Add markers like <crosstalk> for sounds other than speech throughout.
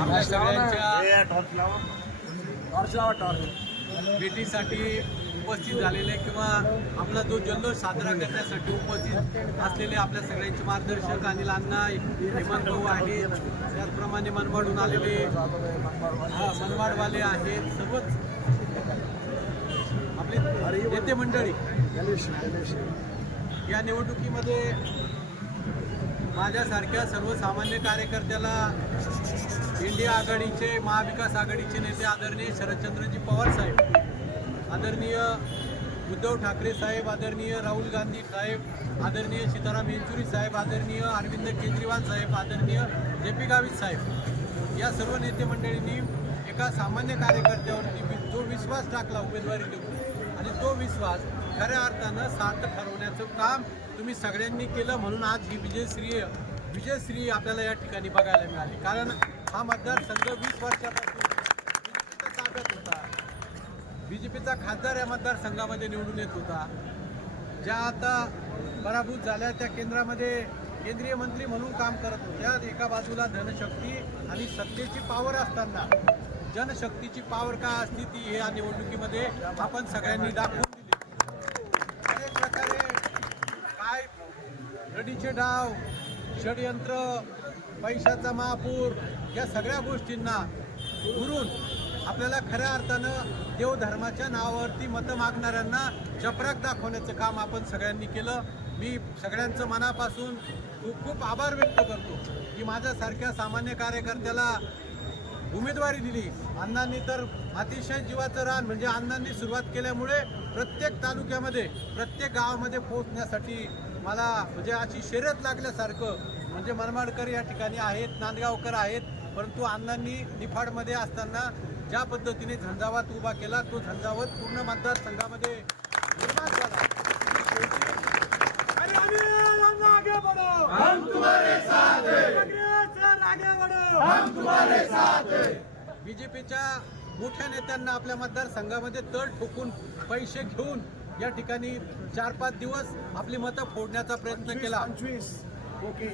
आपल्या सगळ्यांच्या टॉर्च लावा. टॉर्च भेटीसाठी उपस्थित झालेले किंवा आपला जो जल्लोष साजरा करण्यासाठी उपस्थित असलेले आपल्या सगळ्यांचे मार्गदर्शक अनिल अण्णा हेमंत भाऊ आहेत. त्याचप्रमाणे मनमाडून आलेले हा, मनमाडवाले आहेत. सर्वच आपले नेते मंडळी. या निवडणुकीमध्ये माझ्यासारख्या सर्वसामान्य कार्यकर्त्याला इंडिया आघाडीचे महाविकास आघाडीचे नेते आदरणीय शरदचंद्रजी पवार साहेब आदरणीय उद्धव ठाकरे साहेब आदरणीय राहुल गांधी साहेब आदरणीय सीताराम येचुरी साहेब आदरणीय अरविंद केजरीवाल साहेब आदरणीय जे पी गावित साहेब या सर्व नेते मंडळींनी एका सामान्य कार्यकर्त्यावरती जो विश्वास टाकला उमेदवारी देऊन आणि तो विश्वास खऱ्या अर्थानं सार्थ ठरवण्याचं काम तुम्ही सगळ्यांनी केलं म्हणून आज ही विजयश्री विजयश्री आपल्याला या ठिकाणी बघायला मिळाली. कारण हा मतदारसंघ वीस वर्षापासून ताब्यात होता. पीचा खासदार या मतदारसंघामध्ये निवडून येत होता. ज्या आता पराभूत झाल्या त्या केंद्रामध्ये केंद्रीय मंत्री म्हणून काम करत होत्या. एका बाजूला धनशक्ती आणि सत्तेची पावर असताना. जनशक्तीची पावर काय असती ती या निवडणुकीमध्ये आपण सगळ्यांनी दाखवून दिली. अनेक प्रकारे काय रडीचे डाव षडयंत्र पैशाचा महापूर या सगळ्या गोष्टींना उरून आपल्याला खऱ्या अर्थानं देवधर्माच्या नावावरती मतं मागणाऱ्यांना चपराक दाखवण्याचं काम आपण सगळ्यांनी केलं. मी सगळ्यांचं मनापासून खूप खूप आभार व्यक्त करतो की माझ्यासारख्या सामान्य कार्यकर्त्याला उमेदवारी दिली. अण्णांनी तर अतिशय जीवाचं रान म्हणजे अण्णांनी सुरुवात केल्यामुळे प्रत्येक तालुक्यामध्ये प्रत्येक गावामध्ये पोहोचण्यासाठी मला म्हणजे अशी शर्यत लागल्यासारखं म्हणजे मनमाडकर या ठिकाणी आहेत नांदगावकर आहेत परंतु अण्णांनी निफाडमध्ये असताना ज्या पद्धतीने झंझावात उभा केला तो झंझावत पूर्ण मतदारसंघामध्ये निर्माण झाला. बीजेपीच्या मोठ्या नेत्यांना आपल्या मतदारसंघामध्ये तळ ठोकून पैसे घेऊन या ठिकाणी चार पाच दिवस आपली मतं फोडण्याचा प्रयत्न केला. पंचवीस. ओके.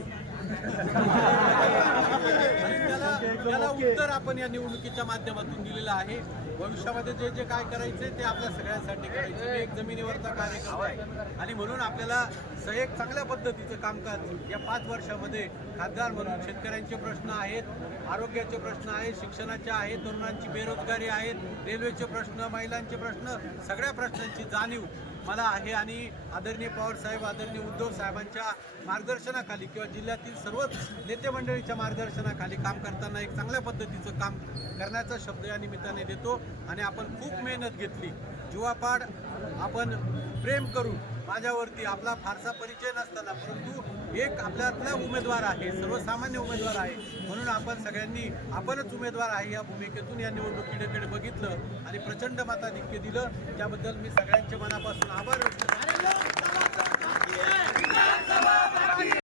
<laughs> उत्तर आपण या निवडणुकीच्या माध्यमातून दिलेलं आहे. भविष्यामध्ये जे जे काय करायचे ते आपल्या सगळ्यांसाठी करायचे एक जमिनीवरचा कार्यक्रम आहे. आणि म्हणून आपल्याला स- एक चांगल्या पद्धतीचं कामकाज या पाच वर्षामध्ये खासदार म्हणून शेतकऱ्यांचे प्रश्न आहेत आरोग्याचे प्रश्न आहेत शिक्षणाचे आहेत तरुणांची बेरोजगारी आहेत रेल्वेचे प्रश्न महिलांचे प्रश्न सगळ्या प्रश्नांची जाणीव मला आहे आणि आदरणीय पवार साहेब आदरणीय उद्धव साहेबांच्या मार्गदर्शनाखाली किंवा जिल्ह्यातील सर्वच नेते मंडळीच्या मार्गदर्शनाखाली काम करताना एक चांगल्या पद्धतीचं काम करण्याचा शब्द या निमित्ताने देतो आणि आपण खूप मेहनत घेतली. जीवापाड आपण प्रेम करून माझ्यावरती आपला फारसा परिचय नसताना परंतु एक आपल्यातला उमेदवार आहे सर्वसामान्य उमेदवार आहे. म्हणून आपण सगळ्यांनी आपणच उमेदवार आहे या भूमिकेतून या निवडणुकीकडे बघितलं आणि प्रचंड मताधिक्य दिलं. त्याबद्दल मी सगळ्यांच्या मनापासून आभार व्यक्त